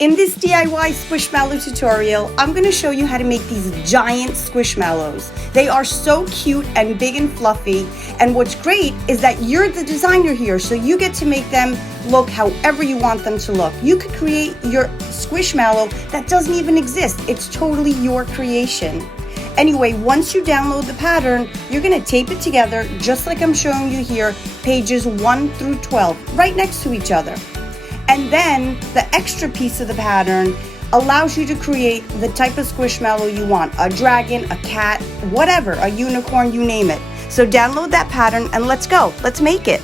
In this DIY Squishmallow tutorial, I'm going to show you how to make these giant Squishmallows. They are so cute and big and fluffy, and what's great is that you're the designer here, so you get to make them look however you want them to look. You could create your Squishmallow that doesn't even exist. It's totally your creation. Anyway, once you download the pattern, you're going to tape it together just like I'm showing you here, pages 1 through 12, right next to each other. And then the extra piece of the pattern allows you to create the type of Squishmallow you want. A dragon, a cat, whatever, a unicorn, you name it. So download that pattern and let's go. Let's make it.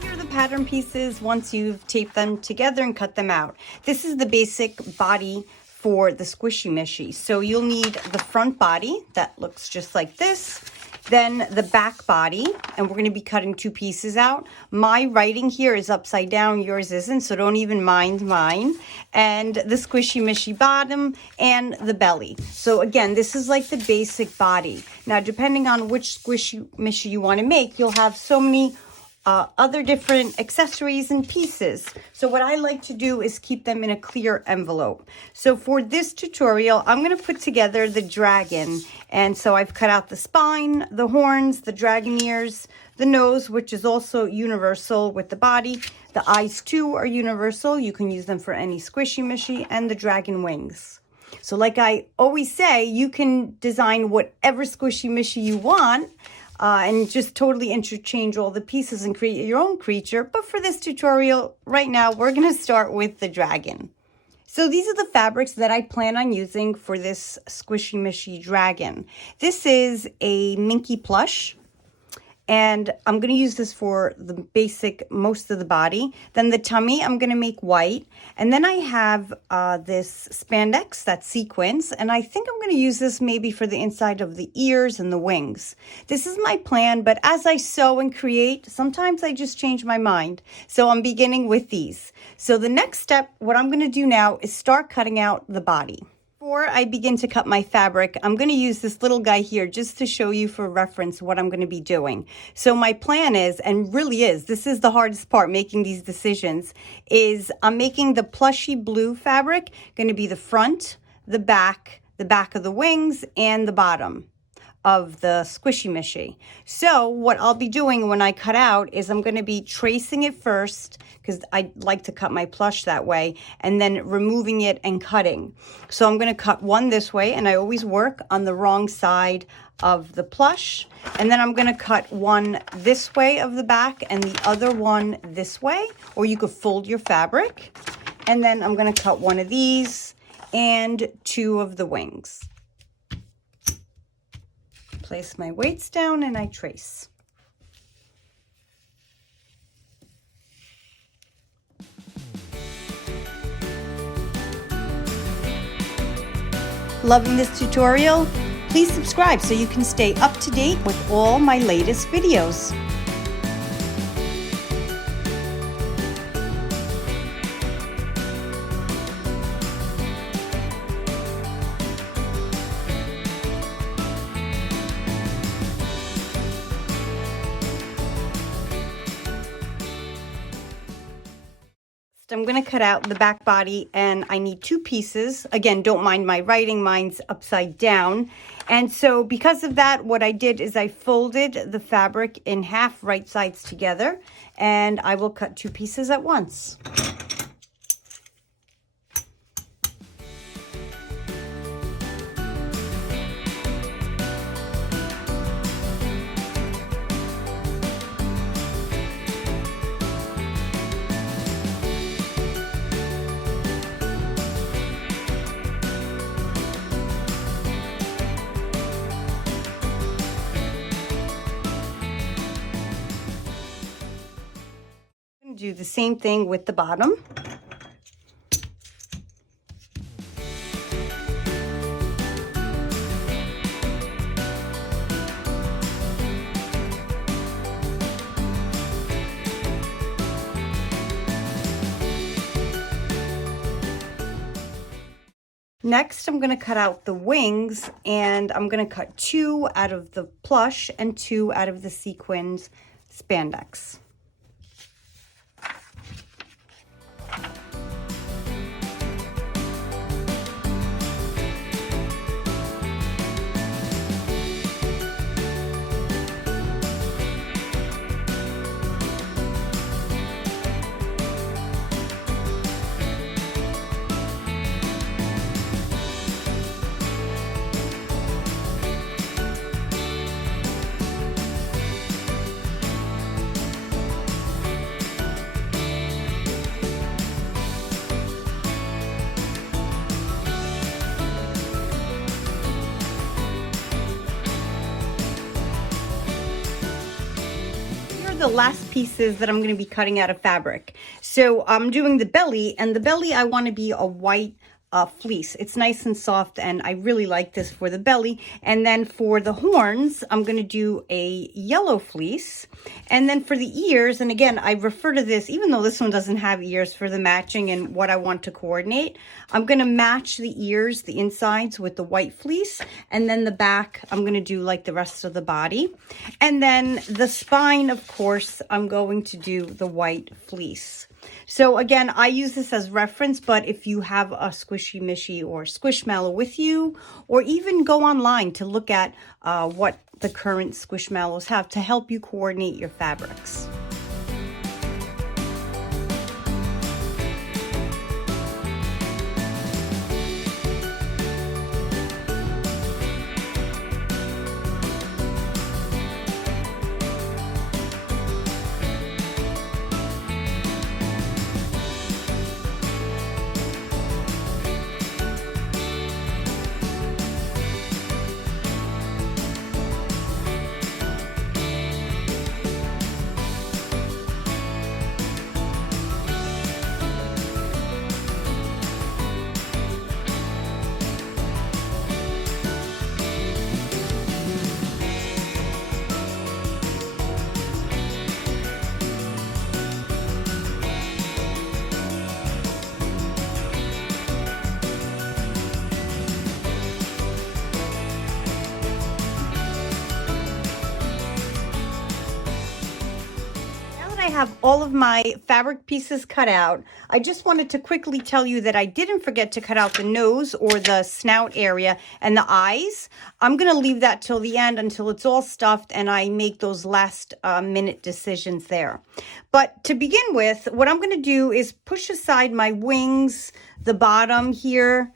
Here are the pattern pieces once you've taped them together and cut them out. This is the basic body for the SquishyMishy. So you'll need the front body that looks just like this. Then the back body, and we're going to be cutting 2 pieces out. My writing here is upside down, yours isn't, so don't even mind mine. And the SquishyMishy bottom and the belly. So again, this is like the basic body. Now, depending on which SquishyMishy you want to make, you'll have so many other different accessories and pieces. So what I like to do is keep them in a clear envelope. So for this tutorial, I'm going to put together the dragon. And so I've cut out the spine, the horns, the dragon ears, the nose, which is also universal with the body. The eyes too are universal. You can use them for any SquishyMishy, and the dragon wings. So like I always say, you can design whatever SquishyMishy you want. And just totally interchange all the pieces and create your own creature. But for this tutorial, right now, we're going to start with the dragon. So these are the fabrics that I plan on using for this SquishyMishy dragon. This is a Minky Plush. And I'm going to use this for the basic, most of the body. Then the tummy, I'm going to make white. And then I have this spandex, that's sequins. And I think I'm going to use this maybe for the inside of the ears and the wings. This is my plan, but as I sew and create, sometimes I just change my mind. So I'm beginning with these. So the next step, what I'm going to do now is start cutting out the body. Before I begin to cut my fabric, I'm going to use this little guy here just to show you for reference what I'm going to be doing. So my plan is, and really is, this is the hardest part, making these decisions, is I'm making the plushy blue fabric going to be the front, the back of the wings, and the bottom of the SquishyMishy. So what I'll be doing when I cut out is I'm going to be tracing it first, because I like to cut my plush that way, and then removing it and cutting. So I'm going to cut one this way, and I always work on the wrong side of the plush. And then I'm going to cut one this way of the back and the other one this way, or you could fold your fabric. And then I'm going to cut one of these and 2 of the wings. Place my weights down and I trace. Loving this tutorial? Please subscribe so you can stay up to date with all my latest videos. I'm going to cut out the back body, and I need 2 pieces. Again, don't mind my writing, mine's upside down. And so because of that, what I did is I folded the fabric in half, right sides together, and I will cut 2 pieces at once. Do the same thing with the bottom. Next, I'm going to cut out the wings, and I'm going to cut 2 out of the plush and 2 out of the sequins spandex. the last pieces that I'm going to be cutting out of fabric. So I'm doing the belly, and the belly I want to be a white fleece. It's nice and soft, and I really like this for the belly. And then for the horns, I'm going to do a yellow fleece. And then for the ears, and again, I refer to this, even though this one doesn't have ears, for the matching and what I want to coordinate, I'm going to match the ears, the insides, with the white fleece. And then the back, I'm going to do like the rest of the body. And then the spine, of course, I'm going to do the white fleece. So again, I use this as reference, but if you have a SquishyMishy or Squishmallow with you, or even go online to look at what the current Squishmallows have to help you coordinate your fabrics. I have all of my fabric pieces cut out. I just wanted to quickly tell you that I didn't forget to cut out the nose or the snout area and the eyes. I'm going to leave that till the end until it's all stuffed and I make those last minute decisions there. But to begin with, what I'm going to do is push aside my wings, the bottom here,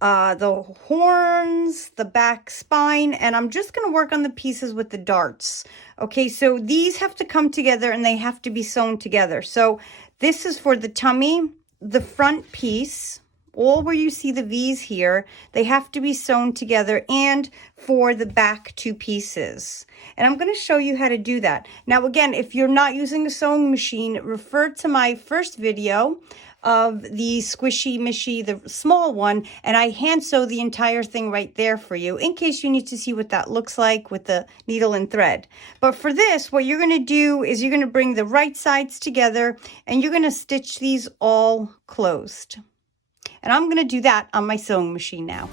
the horns, the back spine, and I'm just going to work on the pieces with the darts. Okay, so these have to come together and they have to be sewn together. So this is for the tummy, the front piece, all where you see the V's here, they have to be sewn together, and for the back two pieces. And I'm going to show you how to do that. Now, again, if you're not using a sewing machine, refer to my first video of the SquishyMishy, the small one, and I hand sew the entire thing right there for you in case you need to see what that looks like with the needle and thread. But for this, what you're going to do is you're going to bring the right sides together and you're going to stitch these all closed. And I'm going to do that on my sewing machine now.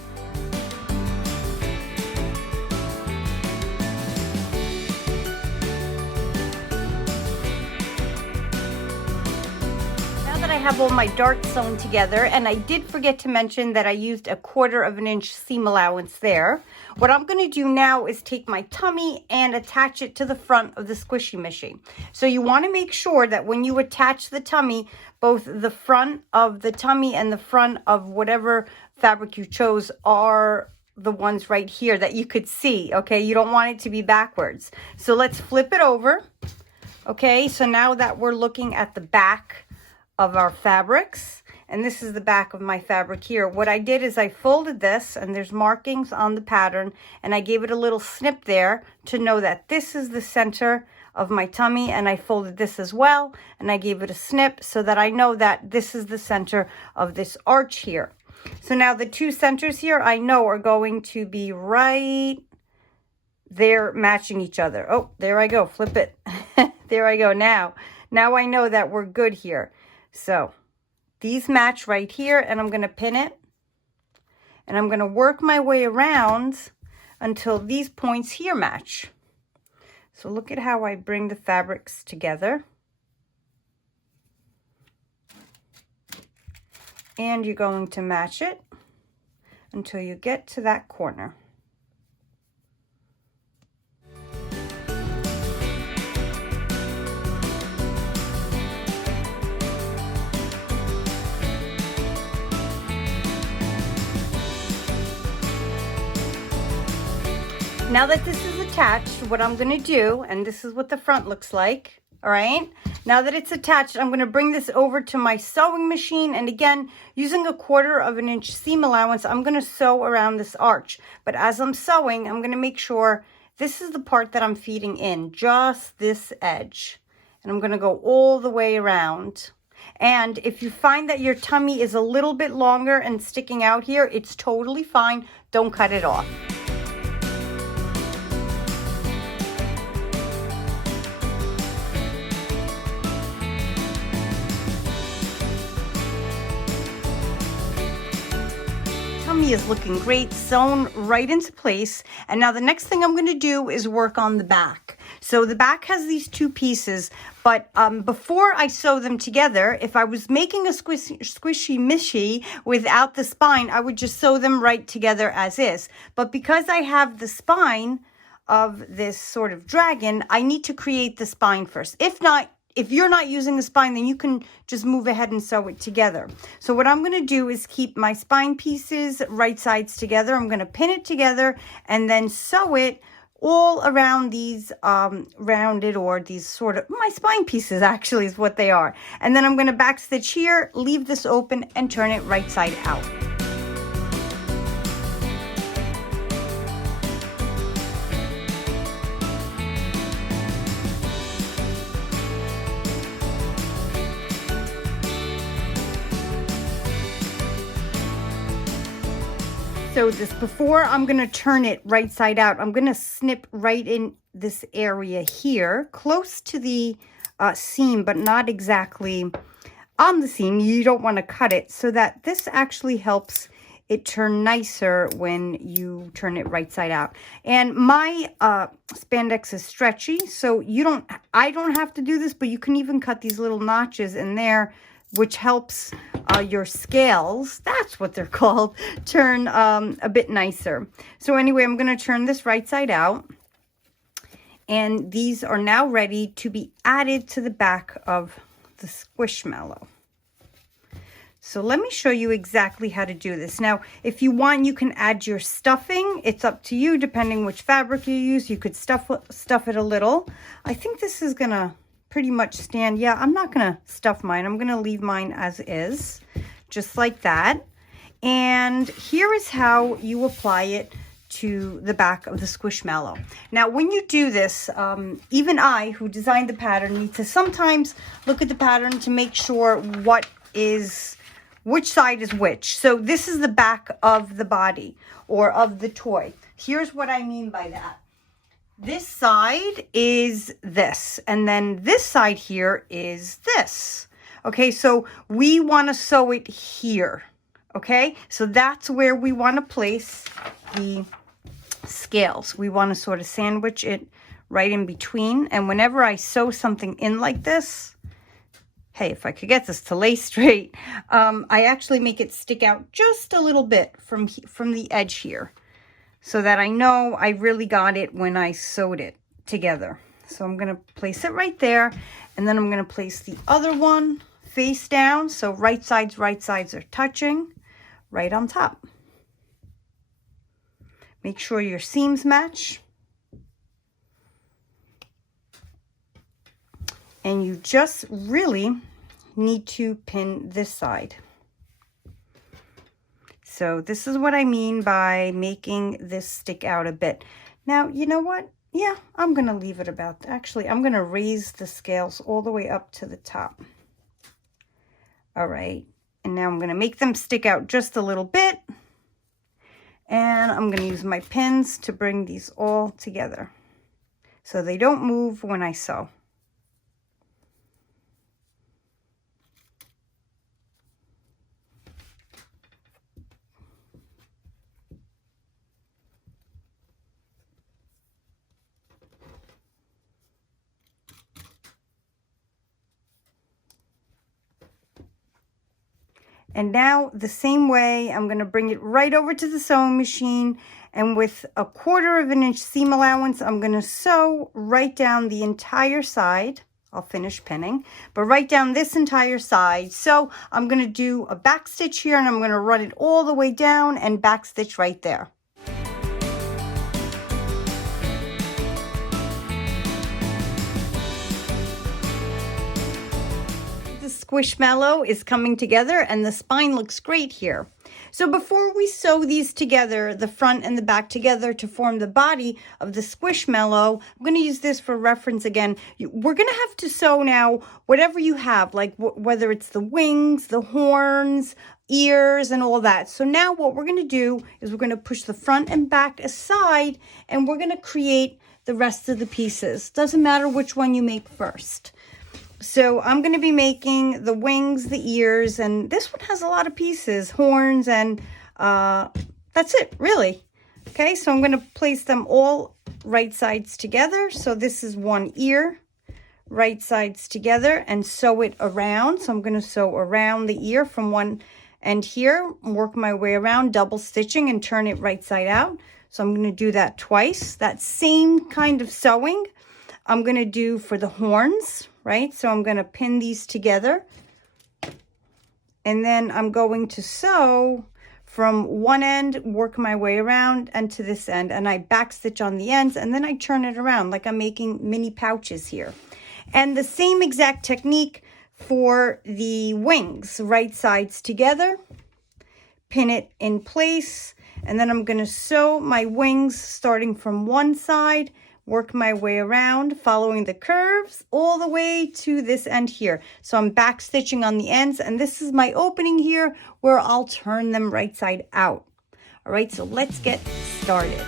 I have all my darts sewn together, and I did forget to mention that I used a 1/4 inch seam allowance there. What I'm going to do now is take my tummy and attach it to the front of the SquishyMishy. So you want to make sure that when you attach the tummy, both the front of the tummy and the front of whatever fabric you chose are the ones right here that you could see. Okay, you don't want it to be backwards. So let's flip it over. Okay, so now that we're looking at the back of our fabrics, and this is the back of my fabric here, what I did is I folded this, and there's markings on the pattern, and I gave it a little snip there to know that this is the center of my tummy, and I folded this as well, and I gave it a snip so that I know that this is the center of this arch here. So now the two centers here I know are going to be right there, matching each other. Oh, there I go, flip it. There I go. Now I know that we're good here. So these match right here, and I'm going to pin it, and I'm going to work my way around until these points here match. So look at how I bring the fabrics together. And you're going to match it until you get to that corner. Now that this is attached, what I'm going to do, and this is what the front looks like, all right? Now that it's attached, I'm going to bring this over to my sewing machine, and again, using a 1/4 inch seam allowance, I'm going to sew around this arch. But as I'm sewing, I'm going to make sure this is the part that I'm feeding in, just this edge. And I'm going to go all the way around. And if you find that your tummy is a little bit longer and sticking out here, it's totally fine. Don't cut it off. Tummy is looking great, sewn right into place. And now the next thing I'm going to do is work on the back. So the back has these two pieces, but before I sew them together, if I was making a SquishyMishy without the spine, I would just sew them right together as is. But because I have the spine of this sort of dragon, I need to create the spine first. If you're not using the spine, then you can just move ahead and sew it together. So what I'm going to do is keep my spine pieces right sides together. I'm going to pin it together and then sew it all around these rounded, or these sort of, my spine pieces actually is what they are. And then I'm going to back stitch here, leave this open, and turn it right side out. So this, before I'm going to turn it right side out, I'm going to snip right in this area here, close to the seam, but not exactly on the seam. You don't want to cut it, so that this actually helps it turn nicer when you turn it right side out. And my spandex is stretchy, so I don't have to do this, but you can even cut these little notches in there, which helps your scales, that's what they're called, turn a bit nicer. So anyway, I'm going to turn this right side out. And these are now ready to be added to the back of the Squishmallow. So let me show you exactly how to do this. Now, if you want, you can add your stuffing. It's up to you, depending which fabric you use. You could stuff it a little. I think this is going to pretty much stand. Yeah, I'm not going to stuff mine. I'm going to leave mine as is, just like that. And here is how you apply it to the back of the Squishmallow. Now, when you do this, even I, who designed the pattern, need to sometimes look at the pattern to make sure which side is which. So this is the back of the body, or of the toy. Here's what I mean by that. This side is this, and then this side here is this. Okay, so we want to sew it here. Okay, so that's where we want to place the scales. We want to sort of sandwich it right in between. And whenever I sew something in like this, hey, if I could get this to lay straight, I actually make it stick out just a little bit from the edge here, so that I know I really got it when I sewed it together. So I'm going to place it right there, and then I'm going to place the other one face down, so right sides are touching right on top. Make sure your seams match. And you just really need to pin this side. So this is what I mean by making this stick out a bit. Now, you know what? Yeah, I'm going to leave it about, actually, I'm going to raise the scales all the way up to the top. All right. And now I'm going to make them stick out just a little bit. And I'm going to use my pins to bring these all together so they don't move when I sew. And now the same way, I'm going to bring it right over to the sewing machine, and with 1/4 of an inch seam allowance, I'm going to sew right down the entire side. I'll finish pinning, but right down this entire side. So I'm going to do a back stitch here, and I'm going to run it all the way down and back stitch right there. The Squishmallow is coming together and the spine looks great here. So before we sew these together, the front and the back together to form the body of the Squishmallow, I'm going to use this for reference again. We're going to have to sew now whatever you have, like whether it's the wings, the horns, ears, and all that. So now what we're going to do is we're going to push the front and back aside and we're going to create the rest of the pieces. Doesn't matter which one you make first. So I'm going to be making the wings, the ears, and this one has a lot of pieces, horns, and that's it, really. Okay, so I'm going to place them all right sides together. So this is one ear, right sides together, and sew it around. So I'm going to sew around the ear from one end here, work my way around, double stitching, and turn it right side out. So I'm going to do that twice. That same kind of sewing I'm going to do for the horns, right? So I'm going to pin these together. And then I'm going to sew from one end, work my way around, and to this end. And I back stitch on the ends, and then I turn it around like I'm making mini pouches here. And the same exact technique for the wings, right sides together, pin it in place, and then I'm going to sew my wings starting from one side, work my way around, following the curves all the way to this end here. So I'm back stitching on the ends, and this is my opening here where I'll turn them right side out. All right, so let's get started.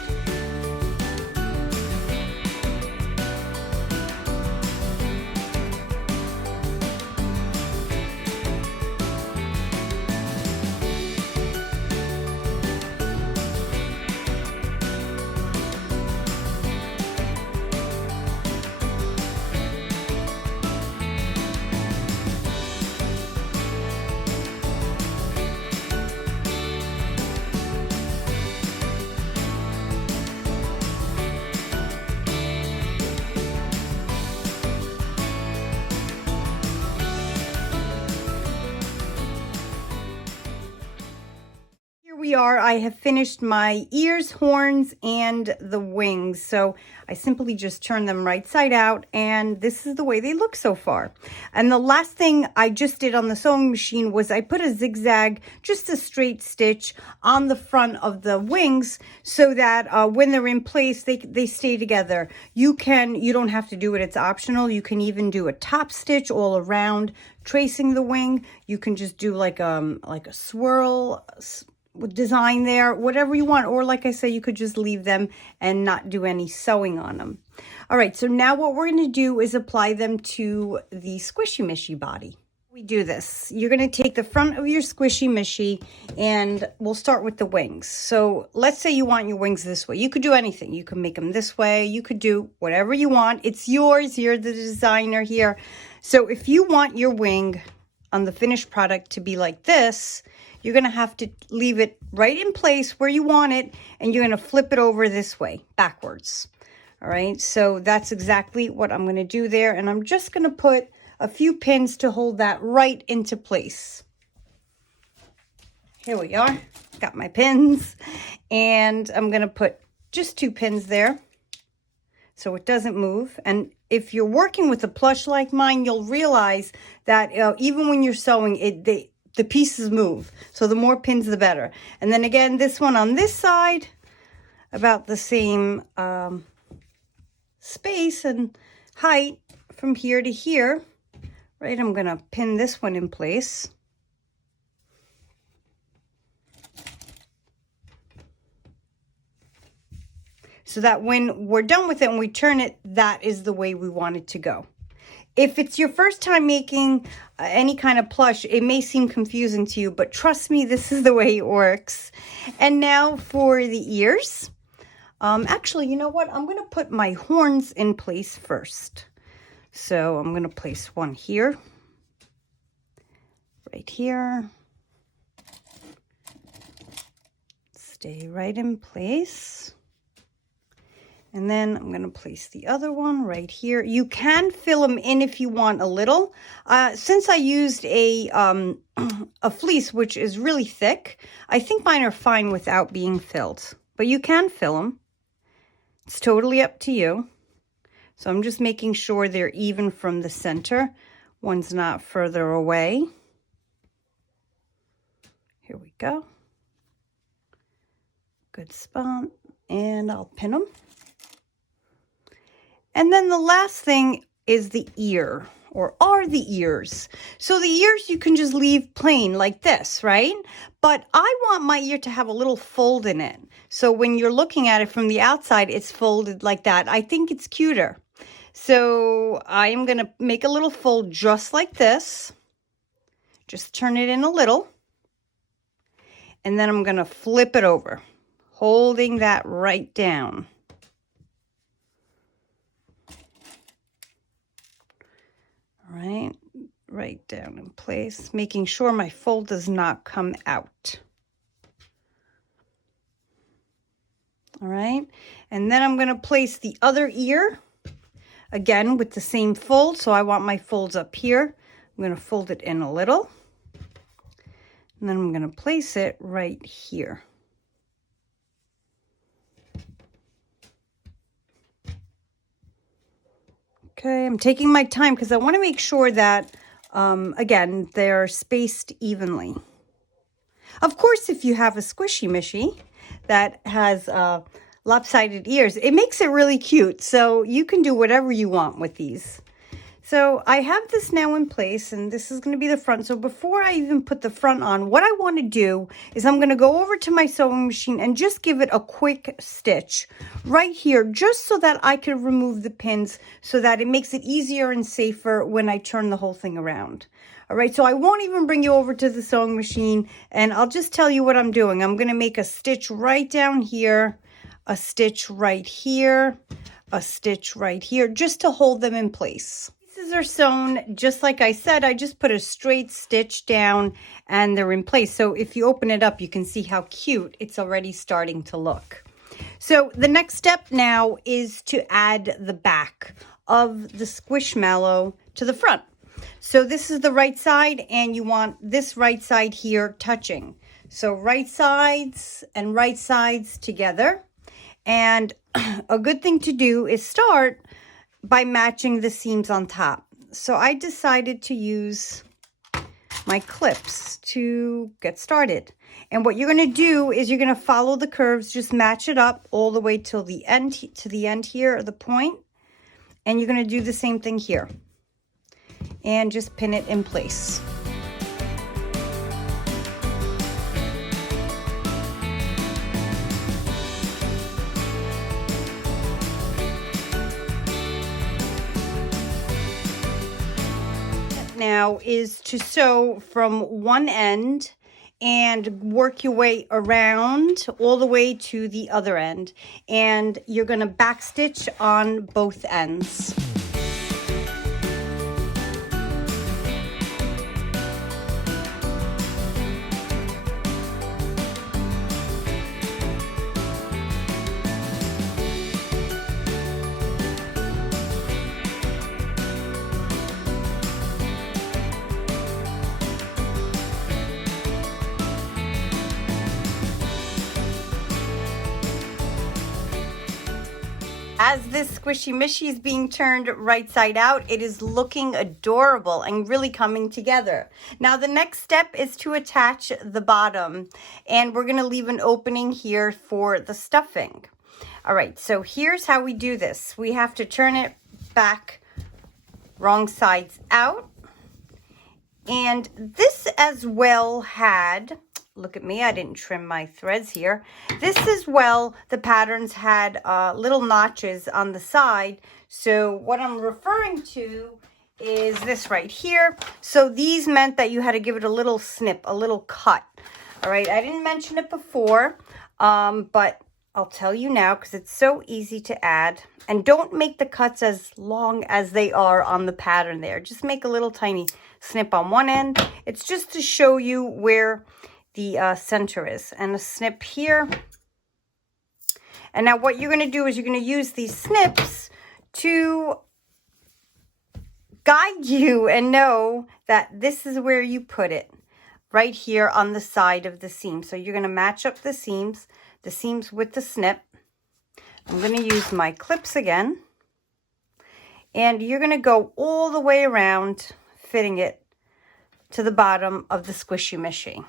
I have finished my ears, horns, and the wings. So I simply just turn them right side out, and this is the way they look so far. And the last thing I just did on the sewing machine was I put a zigzag, just a straight stitch on the front of the wings so that when they're in place, they stay together. You don't have to do it, it's optional. You can even do a top stitch all around tracing the wing. You can just do like a swirl design there, whatever you want, or like I say, you could just leave them and not do any sewing on them. All right, so now what we're going to do is apply them to the SquishyMishy body. We do this. You're going to take the front of your SquishyMishy, and we'll start with the wings. So let's say you want your wings this way. You could do anything. You can make them this way. You could do whatever you want. It's yours. You're the designer here. So if you want your wing on the finished product to be like this, you're going to have to leave it right in place where you want it, and you're going to flip it over this way, backwards. All right, so that's exactly what I'm going to do there, and I'm just going to put a few pins to hold that right into place. Here we are, got my pins, and I'm going to put just 2 pins there so it doesn't move. And if you're working with a plush like mine, you'll realize that even when you're sewing, the pieces move. So the more pins, the better. And then again, this one on this side, about the same space and height from here to here, right? I'm going to pin this one in place. So that when we're done with it and we turn it, that is the way we want it to go. If it's your first time making any kind of plush, it may seem confusing to you, but trust me, this is the way it works. And now for the ears. Actually, you know what? I'm going to put my horns in place first. So I'm going to place one here, right here. Stay right in place. And then I'm going to place the other one right here. You can fill them in if you want a little. Since I used a fleece, which is really thick, I think mine are fine without being filled. But you can fill them. It's totally up to you. So I'm just making sure they're even from the center one's not further away. Here we go. Good spot, and I'll pin them. And then the last thing is the ear, or are the ears. So the ears you can just leave plain like this, right? But I want my ear to have a little fold in it. So when you're looking at it from the outside, it's folded like that. I think it's cuter. So I'm gonna make a little fold just like this. Just turn it in a little. And then I'm gonna flip it over, holding that right down. All right down in place, making sure my fold does not come out. All right, and then I'm gonna place the other ear, again with the same fold, so I want my folds up here. I'm gonna fold it in a little, and then I'm gonna place it right here. Okay, I'm taking my time because I want to make sure that, again, they're spaced evenly. Of course, if you have a SquishyMishy that has lopsided ears, it makes it really cute. So you can do whatever you want with these. So I have this now in place, and this is going to be the front. So before I even put the front on, what I want to do is I'm going to go over to my sewing machine and just give it a quick stitch right here, just so that I can remove the pins so that it makes it easier and safer when I turn the whole thing around. All right, so I won't even bring you over to the sewing machine, and I'll just tell you what I'm doing. I'm going to make a stitch right down here, a stitch right here, a stitch right here, just to hold them in place. Pieces are sewn just like I said. I just put a straight stitch down and they're in place. So if you open it up, you can see how cute it's already starting to look. So the next step now is to add the back of the Squishmallow to the front. So this is the right side, and you want this right side here touching. So right sides and right sides together. And a good thing to do is start by matching the seams on top. So I decided to use my clips to get started. And what you're going to do is you're going to follow the curves, just match it up all the way till the end, to the end here, the point. And you're going to do the same thing here. And just pin it in place. Now is to sew from one end and work your way around all the way to the other end, and you're going to back stitch on both ends. As this SquishyMishy is being turned right side out, it is looking adorable and really coming together. Now the next step is to attach the bottom, and we're going to leave an opening here for the stuffing. All right, so here's how we do this. We have to turn it back, wrong sides out. And this as well had, look at me, I didn't trim my threads here. This as well, the patterns had little notches on the side. So what I'm referring to is this right here. So these meant that you had to give it a little snip, a little cut. All right, I didn't mention it before, but I'll tell you now because it's so easy to add. And don't make the cuts as long as they are on the pattern there. Just make a little tiny snip on one end. It's just to show you where the center is, and a snip here. And now what you're going to do is you're going to use these snips to guide you and know that this is where you put it, right here on the side of the seam. So you're going to match up the seams with the snip. I'm going to use my clips again, and you're going to go all the way around, fitting it to the bottom of the SquishyMishy.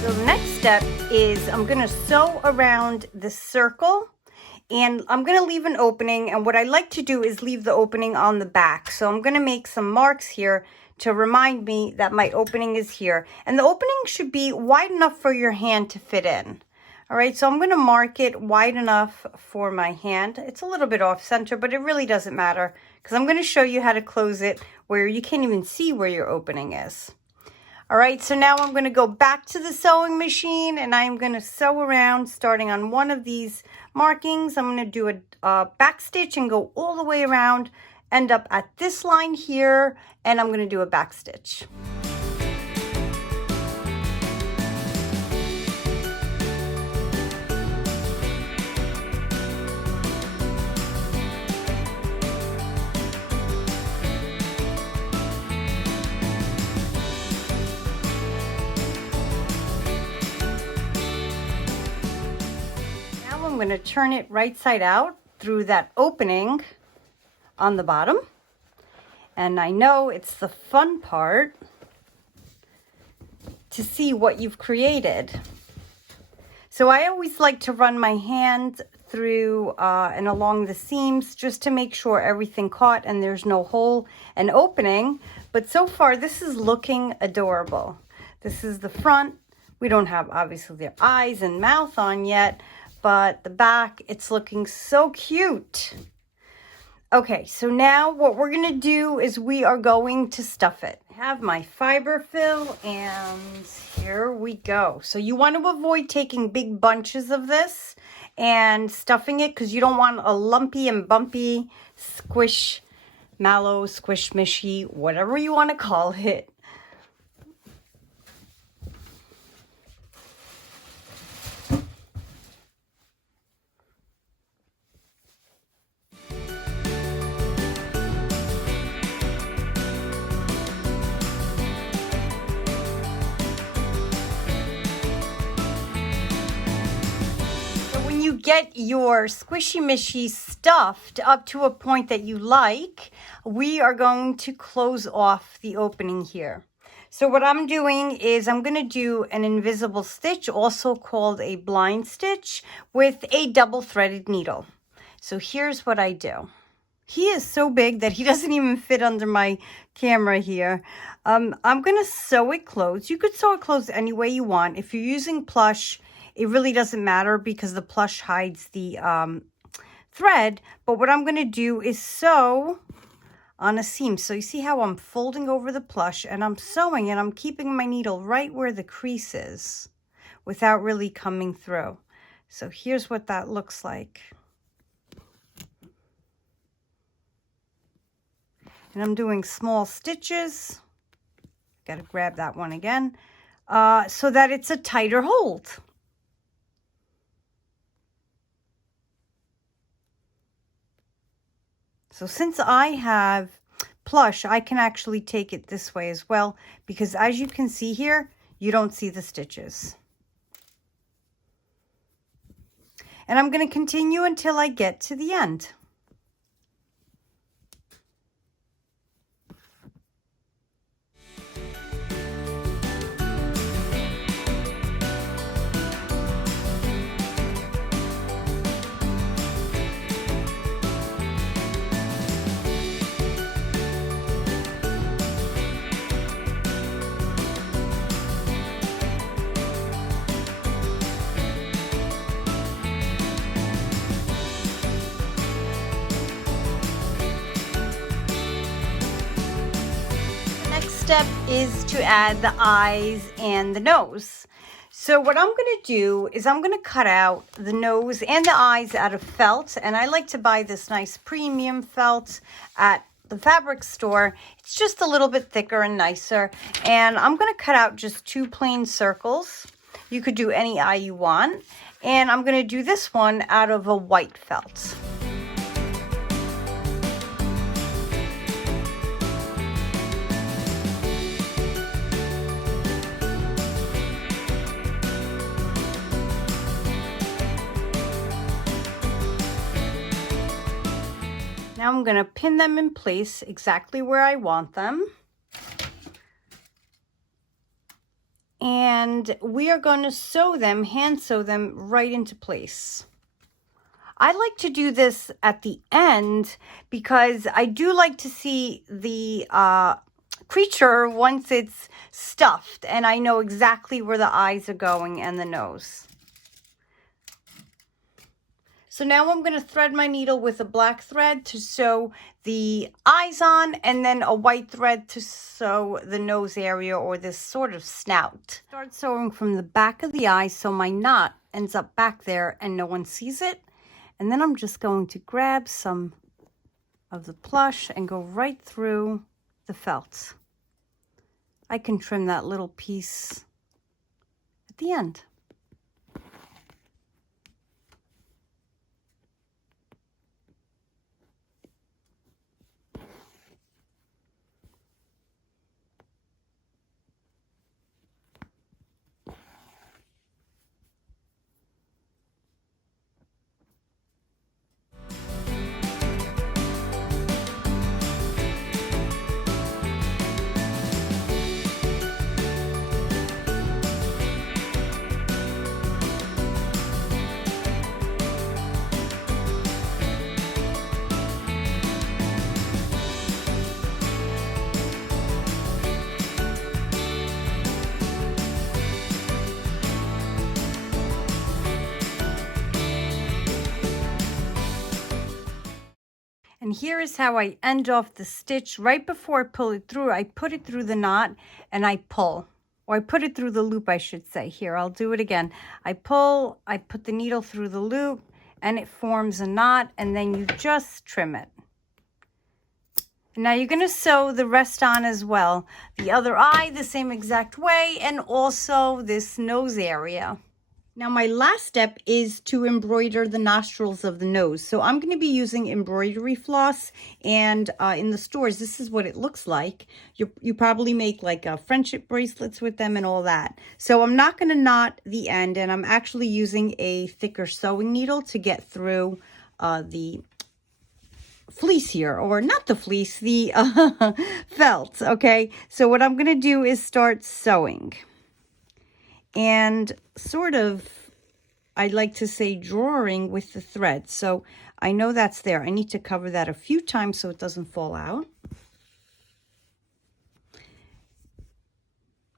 So the next step is I'm going to sew around the circle, and I'm going to leave an opening, and what I like to do is leave the opening on the back. So I'm going to make some marks here to remind me that my opening is here, and the opening should be wide enough for your hand to fit in. All right, so I'm going to mark it wide enough for my hand. It's a little bit off center, but it really doesn't matter because I'm going to show you how to close it where you can't even see where your opening is. All right, so now I'm going to go back to the sewing machine, and I'm going to sew around starting on one of these markings. I'm going to do a back stitch and go all the way around, end up at this line here, and I'm going to do a back stitch. I'm going to turn it right side out through that opening on the bottom. And I know it's the fun part to see what you've created. So I always like to run my hand through and along the seams just to make sure everything caught and there's no hole and opening. But so far this is looking adorable. This is the front. We don't have obviously their eyes and mouth on yet, but the back, it's looking so cute. Okay, so now what we're gonna do is we are going to stuff it. I have my fiberfil, and here we go. So you want to avoid taking big bunches of this and stuffing it because you don't want a lumpy and bumpy Squishmallow, SquishMishy, whatever you want to call it. Get your SquishyMishy stuffed up to a point that you like, we are going to close off the opening here. So what I'm doing is I'm going to do an invisible stitch, also called a blind stitch, with a double threaded needle. So here's what I do. He is so big that he doesn't even fit under my camera here. I'm going to sew it closed. You could sew it closed any way you want. If you're using plush, it really doesn't matter because the plush hides the thread. But what I'm going to do is sew on a seam. So you see how I'm folding over the plush and I'm sewing, and I'm keeping my needle right where the crease is without really coming through. So here's what that looks like. And I'm doing small stitches. Got to grab that one again so that it's a tighter hold. So since I have plush, I can actually take it this way as well, because as you can see here, you don't see the stitches. And I'm going to continue until I get to the end. Step is to add the eyes and the nose. So what I'm going to do is I'm going to cut out the nose and the eyes out of felt, and I like to buy this nice premium felt at the fabric store. It's just a little bit thicker and nicer, and I'm going to cut out just 2 plain circles. You could do any eye you want, and I'm going to do this one out of a white felt. Now I'm going to pin them in place exactly where I want them. And we are going to sew them, hand sew them right into place. I like to do this at the end because I do like to see the creature once it's stuffed, and I know exactly where the eyes are going and the nose. So now I'm going to thread my needle with a black thread to sew the eyes on, and then a white thread to sew the nose area, or this sort of snout. Start sewing from the back of the eye so my knot ends up back there and no one sees it. And then I'm just going to grab some of the plush and go right through the felt. I can trim that little piece at the end. And here is how I end off the stitch. Right before I pull it through, I put it through the knot and I pull. Or I put it through the loop, I should say. Here, I'll do it again. I pull, I put the needle through the loop, and it forms a knot, and then you just trim it. Now you're going to sew the rest on as well. The other eye the same exact way, and also this nose area. Now my last step is to embroider the nostrils of the nose. So I'm going to be using embroidery floss, and in the stores this is what it looks like. You probably make like friendship bracelets with them and all that. So I'm not going to knot the end, and I'm actually using a thicker sewing needle to get through the fleece here, or not the fleece, the felt. Okay, so what I'm going to do is start sewing. And sort of, I like to say, drawing with the thread. So I know that's there. I need to cover that a few times so it doesn't fall out.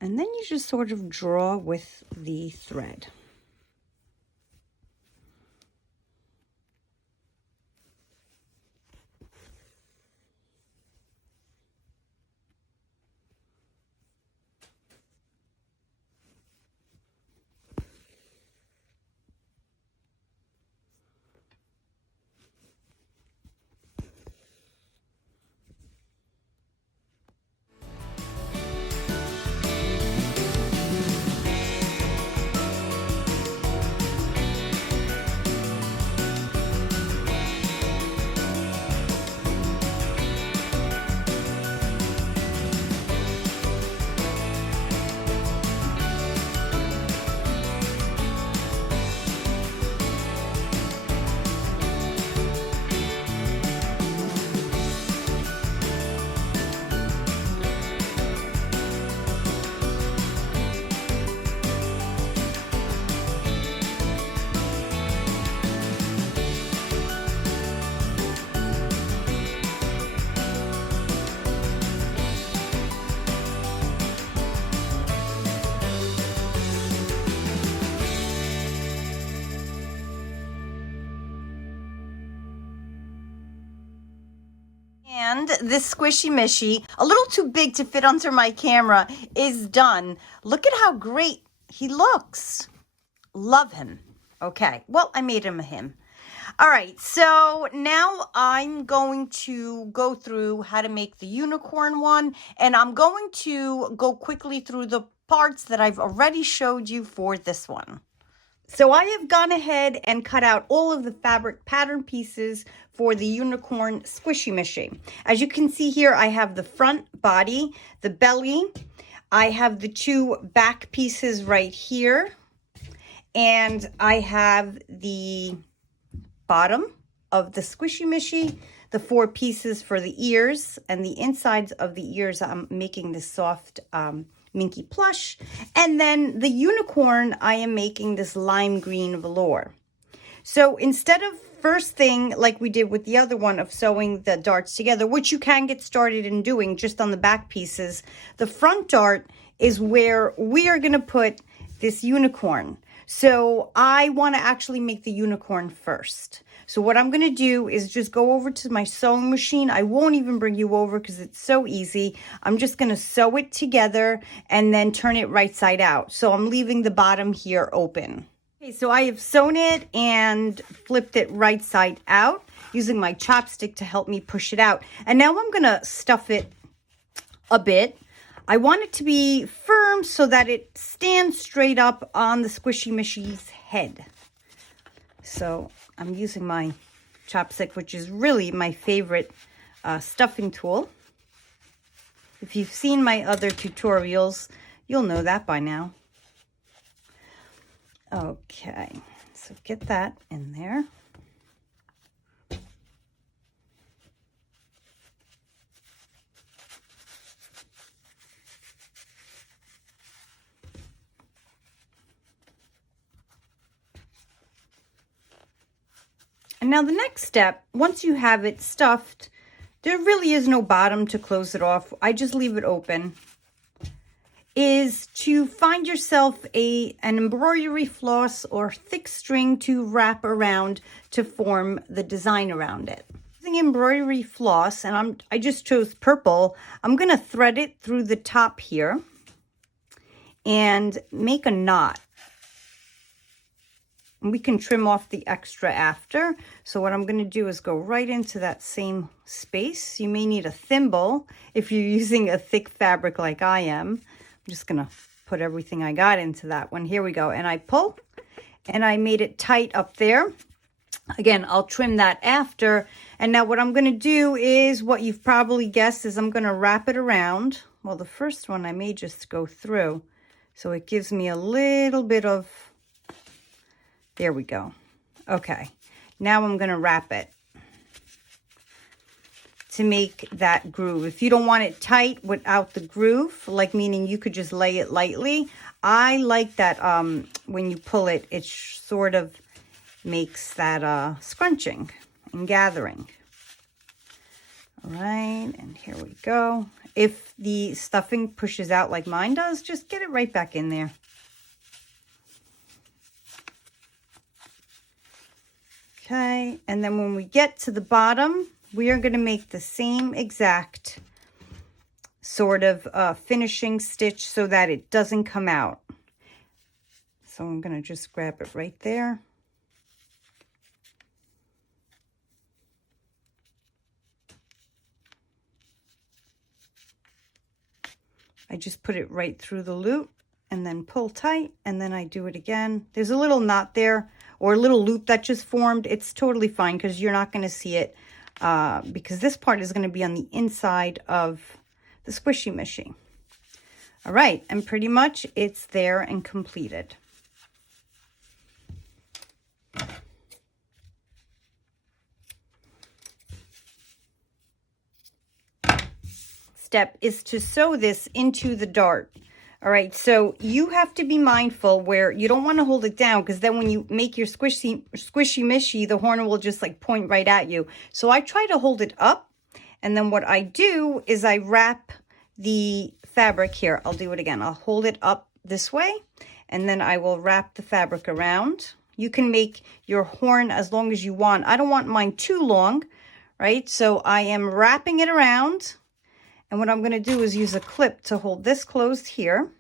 And then you just sort of draw with the thread. And this SquishyMishy, a little too big to fit under my camera, is done. Look at how great he looks. Love him. Okay, well, I made him a him. All right, so now I'm going to go through how to make the unicorn one, and I'm going to go quickly through the parts that I've already showed you for this one. So I have gone ahead and cut out all of the fabric pattern pieces for the unicorn SquishyMishy. As you can see here, I have the front body, the belly. I have the two back pieces right here. And I have the bottom of the SquishyMishy, the 4 pieces for the ears, and the insides of the ears, I'm making this soft Minky plush. And then the unicorn, I am making this lime green velour. So instead of first thing, like we did with the other one of sewing the darts together, which you can get started in doing just on the back pieces, the front dart is where we are going to put this unicorn. So I want to actually make the unicorn first. So what I'm going to do is just go over to my sewing machine. I won't even bring you over because it's so easy. I'm just going to sew it together and then turn it right side out. So I'm leaving the bottom here open. Okay, so I have sewn it and flipped it right side out using my chopstick to help me push it out. And now I'm going to stuff it a bit. I want it to be firm so that it stands straight up on the SquishyMishy's head. So I'm using my chopstick, which is really my favorite stuffing tool. If you've seen my other tutorials, you'll know that by now. Okay, so get that in there. And now the next step, once you have it stuffed, there really is no bottom to close it off. I just leave it open. Is to find yourself an embroidery floss or thick string to wrap around to form the design around it. Using embroidery floss, and I just chose purple, I'm going to thread it through the top here and make a knot. And we can trim off the extra after. So what I'm going to do is go right into that same space. You may need a thimble if you're using a thick fabric like I am. I'm just going to put everything I got into that one. Here we go. And I pull, and I made it tight up there. Again, I'll trim that after. And now what I'm going to do is what you've probably guessed is I'm going to wrap it around. Well, the first one I may just go through. So it gives me a little bit of, there we go. Okay. Now I'm going to wrap it to make that groove. If you don't want it tight without the groove, like meaning you could just lay it lightly, I like that when you pull it, it sort of makes that scrunching and gathering. All right, and here we go. If the stuffing pushes out like mine does, just get it right back in there. Okay, and then when we get to the bottom, we are going to make the same exact sort of finishing stitch so that it doesn't come out. So I'm going to just grab it right there. I just put it right through the loop and then pull tight, and then I do it again. There's a little knot there or a little loop that just formed. It's totally fine because you're not going to see it. Because this part is going to be on the inside of the SquishyMishy. All right, and pretty much it's there and completed. Step is to sew this into the dart. All right, so you have to be mindful where you don't want to hold it down, because then when you make your SquishyMishy, the horn will just like point right at you. So I try to hold it up, and then what I do is I wrap the fabric here. I'll do it again. I'll hold it up this way, and then I will wrap the fabric around. You can make your horn as long as you want. I don't want mine too long, right? So I am wrapping it around. And what I'm going to do is use a clip to hold this closed here.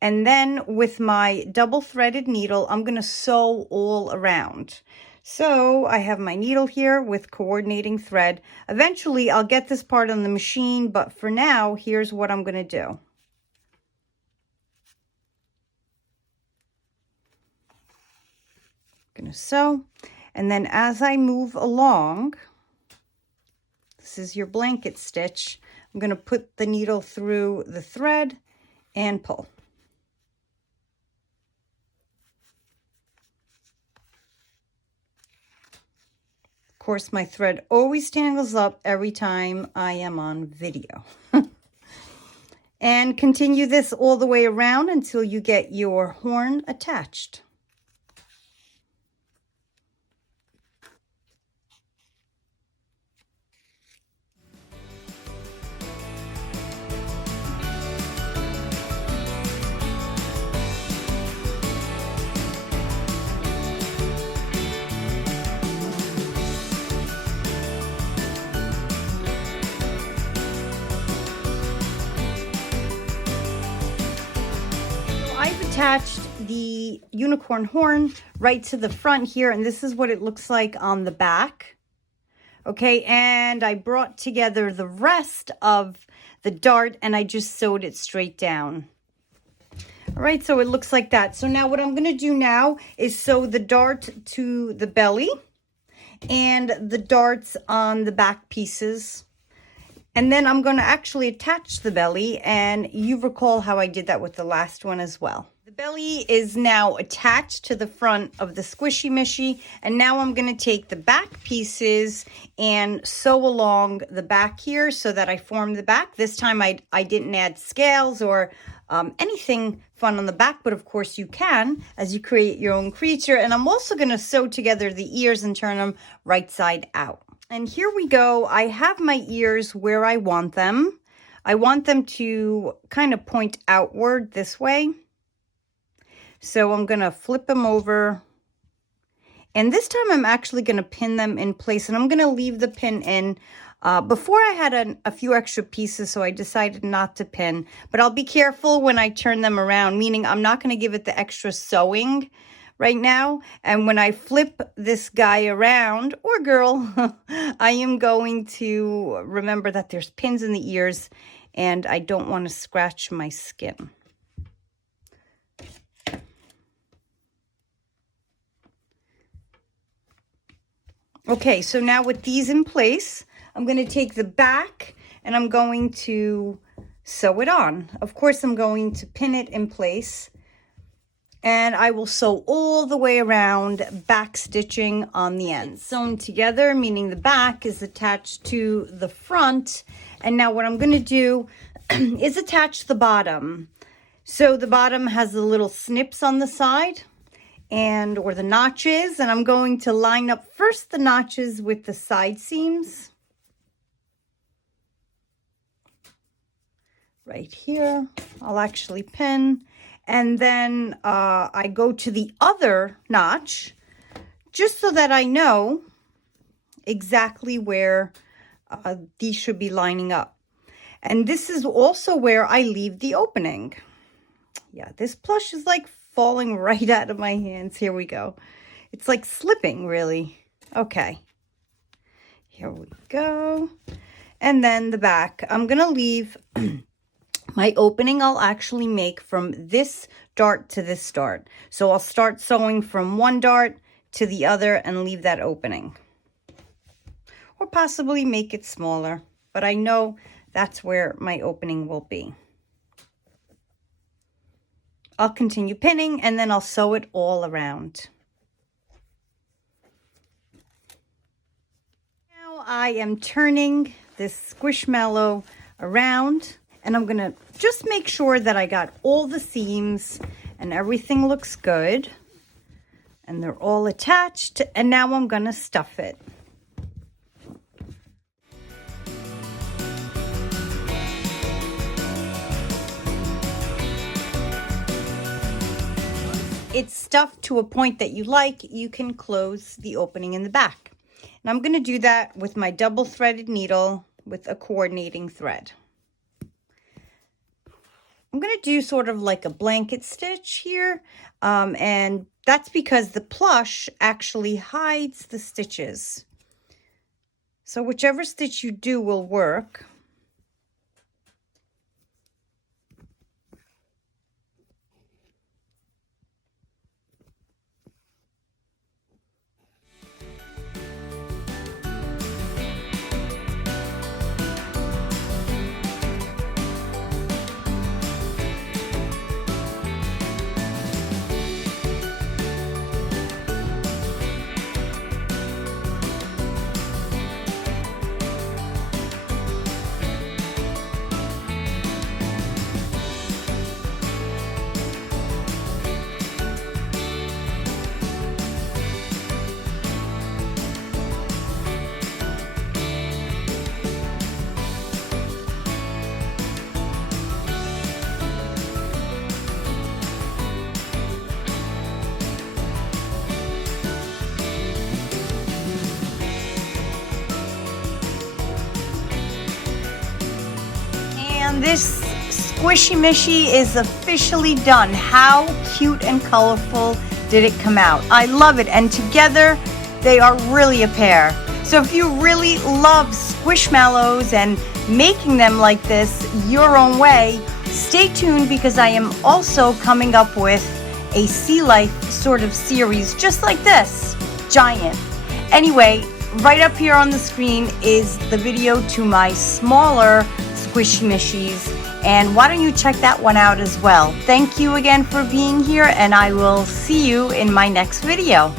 And then with my double threaded needle, I'm going to sew all around. So I have my needle here with coordinating thread. Eventually I'll get this part on the machine, but for now, here's what I'm going to do. I'm going to sew, and then as I move along, this is your blanket stitch. I'm going to put the needle through the thread and pull. course, my thread always tangles up every time I am on video. And continue this all the way around until you get your horn attached. I've attached the unicorn horn right to the front here, and this is what it looks like on the back. Okay, and I brought together the rest of the dart and I just sewed it straight down. All right, so it looks like that. So now what I'm going to do now is sew the dart to the belly and the darts on the back pieces. And then I'm going to actually attach the belly, and you recall how I did that with the last one as well. The belly is now attached to the front of the SquishyMishy, and now I'm going to take the back pieces and sew along the back here so that I form the back. This time I didn't add scales or anything fun on the back, but of course you can as you create your own creature. And I'm also going to sew together the ears and turn them right side out. And here we go. I have my ears where I want them. I want them to kind of point outward this way. So I'm going to flip them over. And this time I'm actually going to pin them in place. And I'm going to leave the pin in. Before I had a few extra pieces, so I decided not to pin. But I'll be careful when I turn them around, meaning I'm not going to give it the extra sewing right now. And when I flip this guy around, or girl, I am going to remember that there's pins in the ears and I don't want to scratch my skin. Okay, so now with these in place, I'm going to take the back and I'm going to sew it on. Of course, I'm going to pin it in place. And I will sew all the way around, back stitching on the ends. Sewn together, meaning the back is attached to the front. And now what I'm going to do is attach the bottom. So the bottom has the little snips on the side or the notches. And I'm going to line up first the notches with the side seams. Right here, I'll actually pin. And then I go to the other notch just so that I know exactly where these should be lining up. And this is also where I leave the opening. Yeah, this plush is like falling right out of my hands. Here we go. It's like slipping, really. Okay. Here we go. And then the back. I'm going to leave... My opening I'll actually make from this dart to this dart. So I'll start sewing from one dart to the other and leave that opening. Or possibly make it smaller, but I know that's where my opening will be. I'll continue pinning and then I'll sew it all around. Now I am turning this Squishmallow around. And I'm going to just make sure that I got all the seams and everything looks good. And they're all attached. And now I'm going to stuff it. It's stuffed to a point that you like. You can close the opening in the back. And I'm going to do that with my double threaded needle with a coordinating thread. I'm going to do sort of like a blanket stitch here, and that's because the plush actually hides the stitches. So whichever stitch you do will work. And this SquishyMishy is officially done. How cute and colorful did it come out? I love it, and together they are really a pair. So if you really love Squishmallows and making them like this your own way, stay tuned because I am also coming up with a sea life sort of series just like this, giant. Anyway, right up here on the screen is the video to my smaller SquishyMishys, and why don't you check that one out as well. Thank you again for being here, and I will see you in my next video.